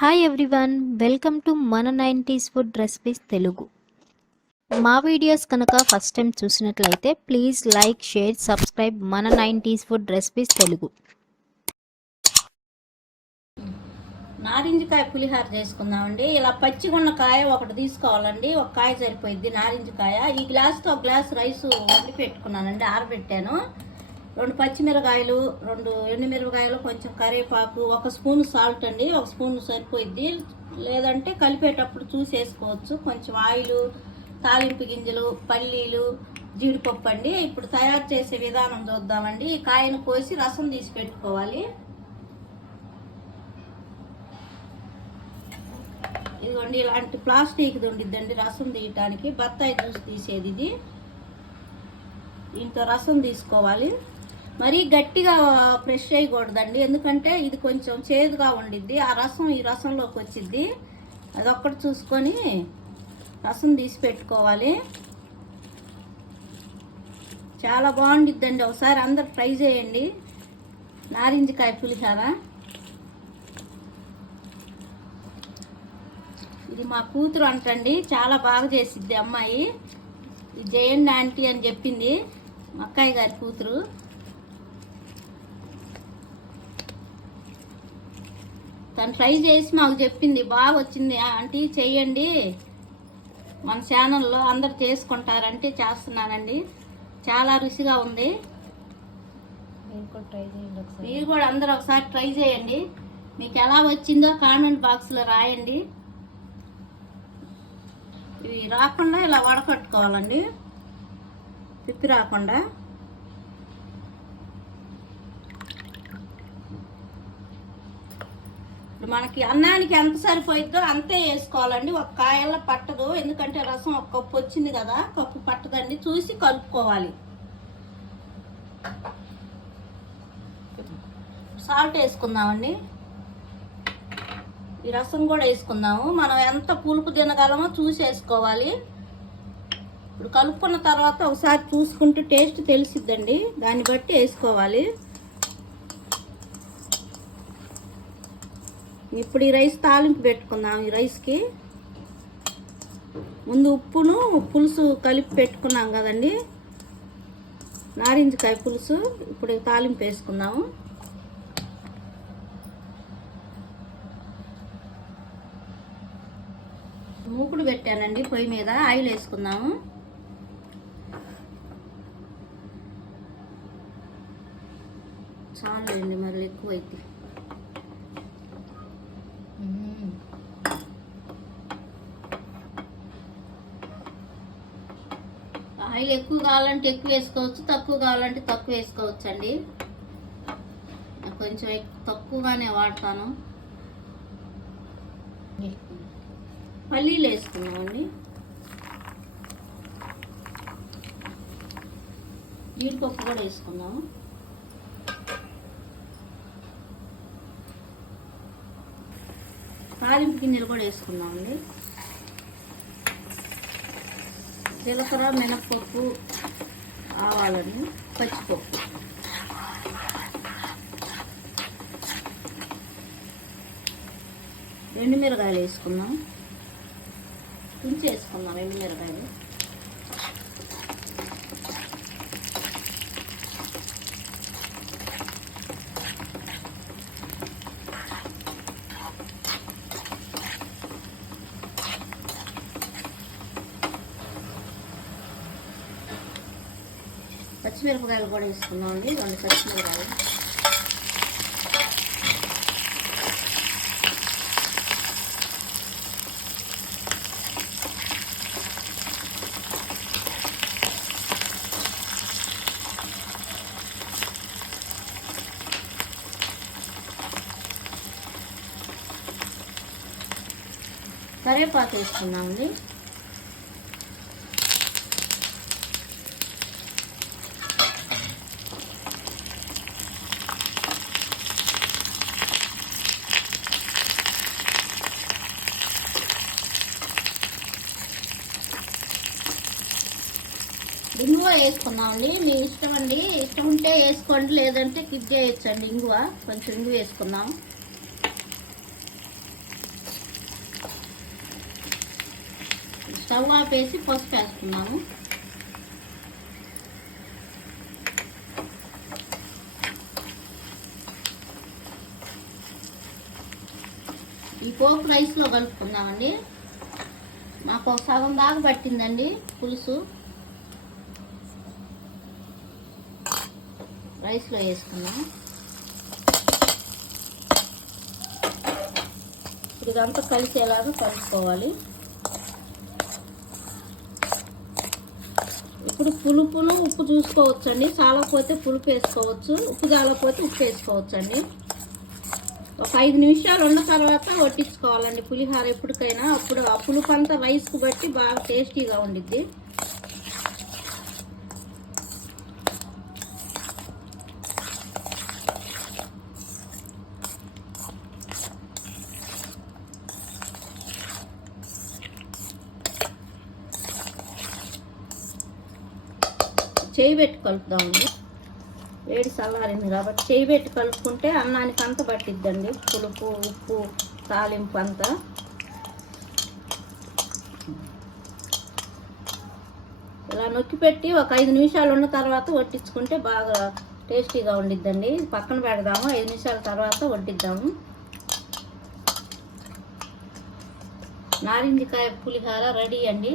Hi everyone, welcome to మన 90s food recipes Telugu. మా videos కనుక ఫస్ట్ టైం చూసినట్లయితే ప్లీజ్ లైక్, షేర్, సబ్స్క్రైబ్ మన 90s ఫుడ్ రెసిపీస్ తెలుగు. నారింజకాయ పులిహార చేసుకుందామండి. ఇలా పచ్చిగున్న కాయ ఒకటి తీసుకోవాలండి. ఒక కాయ సరిపోయిద్ది నారింజకాయ. ఈ గ్లాస్తో ఒక గ్లాస్ రైస్ వండి పెట్టుకున్నానండి, ఆరబెట్టాను. 2 పచ్చిమిరకాయలు, 2 ఎండుమిరపకాయలు, కొంచెం కరివేపాకు, 1 స్పూన్ సాల్ట్ అండి. 1 స్పూన్ సరిపోయిద్ది, లేదంటే కలిపేటప్పుడు చూసేసుకోవచ్చు. కొంచెం ఆయిల్, తాలింపు గింజలు, పల్లీలు, జీడిపప్పు అండి. ఇప్పుడు తయారు చేసే విధానం చూద్దామండి. ఈ కాయను కోసి రసం తీసి పెట్టుకోవాలి. ఇదిగోండి, ఇలాంటి ప్లాస్టిక్ది ఉండిద్దండి రసం తీయటానికి. బత్తాయి జ్యూస్ తీసేది ఇది. ఇంత రసం తీసుకోవాలి. మరీ గట్టిగా ఫ్రెష్ చేయకూడదండి, ఎందుకంటే ఇది కొంచెం చేదుగా ఉండిద్ది. ఆ రసం ఈ రసంలోకి వచ్చిద్ది. అదొక్కటి చూసుకొని రసం తీసి పెట్టుకోవాలి. చాలా బాగుండిద్దండి, ఒకసారి అందరు ట్రై చేయండి నారింజకాయ పులిహార. ఇది మా కూతురు అంటండి, చాలా బాగా చేసిద్ది అమ్మాయి. జయండి ఆంటీ అని చెప్పింది, మా అక్కయ్య గారి కూతురు. తను ట్రై చేసి మాకు చెప్పింది, బాగా వచ్చింది ఆంటీ, చెయ్యండి మన ఛానల్లో అందరు చేసుకుంటారంటే చేస్తున్నానండి. చాలా రుచిగా ఉంది. మీరు కూడా అందరూ ఒకసారి ట్రై చేయండి. మీకు ఎలా వచ్చిందో కామెంట్ బాక్స్లో రాయండి. ఇవి రాకుండా ఇలా వడకట్టుకోవాలండి, పిప్పి రాకుండా. ఇప్పుడు మనకి అన్నానికి ఎంత సరిపోయిద్దో అంతే వేసుకోవాలండి. ఒక కాయల్లో పట్టదు, ఎందుకంటే రసం ఒక కప్పు వచ్చింది కదా, కప్పు పట్టదండి. చూసి కలుపుకోవాలి. సాల్ట్ వేసుకుందామండి. ఈ రసం కూడా వేసుకుందాము. మనం ఎంత పులుపు తినగలమో చూసి వేసుకోవాలి. ఇప్పుడు కలుపుకున్న తర్వాత ఒకసారి చూసుకుంటూ టేస్ట్ తెలిసిద్దండి, దాన్ని బట్టి వేసుకోవాలి. ఇప్పుడు ఈ రైస్ తాలింపు పెట్టుకుందాం. ఈ రైస్కి ముందు ఉప్పును పులుసు కలిపి పెట్టుకున్నాం కదండి, నారింజకాయ పులుసు. ఇప్పుడు తాలింపు వేసుకుందాము. మూకుడు పెట్టానండి పొయ్యి మీద, ఆయిల్ వేసుకుందాము. చాలండి, మరి ఎక్కువ అయితే. ఆయిల్ ఎక్కువ కావాలంటే ఎక్కువ వేసుకోవచ్చు, తక్కువ కావాలంటే తక్కువ వేసుకోవచ్చు అండి. కొంచెం తక్కువగానే వాడతాను. పల్లీలు వేసుకున్నామండి. జీడిపప్పు కూడా వేసుకున్నాము. తాలింపు గింజలు కూడా వేసుకున్నామండి. జీలకర్ర, మినప్పప్పు, ఆవాలని, పచ్చిపప్పు. ఎండుమిరకాయలు వేసుకున్నాం. తుంచి వేసుకున్నాం ఎండుమిరకాయలు. పచ్చిమిరపకాయలు కూడా వేసుకున్నామండి, 2 పచ్చిమిరపకాయలు. కరివేపాకు వేసుకున్నామండి. ఇంగువ వేసుకున్నామండి. మీ ఇష్టం అండి, ఇష్టం ఉంటే వేసుకోండి, లేదంటే కిప్ చేయొచ్చండి. కొంచెం ఇంగువ వేసుకున్నాం. స్టవ్ ఆపేసి పసుపు వేసుకున్నాము. ఈ పోపు రైస్లో కలుపుకుందామండి. మాకు ఒక సగం దాకా పట్టిందండి పులుసు. రైస్లో వేసుకున్నాం. ఇదంతా కలిసేలాగా కలుపుకోవాలి. ఇప్పుడు పులుపును ఉప్పు చూసుకోవచ్చండి. చాలకపోతే పులుపు వేసుకోవచ్చు, ఉప్పు చాలకపోతే ఉప్పు వేసుకోవచ్చండి. ఒక 5 నిమిషాలు ఉన్న తర్వాత వడ్డించుకోవాలండి పులిహోర ఎప్పటికైనా. అప్పుడు ఆ పులుపు అంతా రైస్కు బట్టి బాగా టేస్టీగా ఉండిద్ది. చేయి పెట్టి కలుపుదామండి. వేడి చల్లారింది కాబట్టి చేయి పెట్టి కలుపుకుంటే అన్నానికి అంత పట్టిద్దండి పులుపు, ఉప్పు, తాలింపు అంతా. ఇలా నొక్కి పెట్టి ఒక 5 నిమిషాలు ఉన్న తర్వాత వడ్డించుకుంటే బాగా టేస్టీగా ఉండిద్దండి. పక్కన పెడదాము. 5 నిమిషాల తర్వాత వడ్డిద్దాము. నారింజకాయ పులిహోర రెడీ అండి.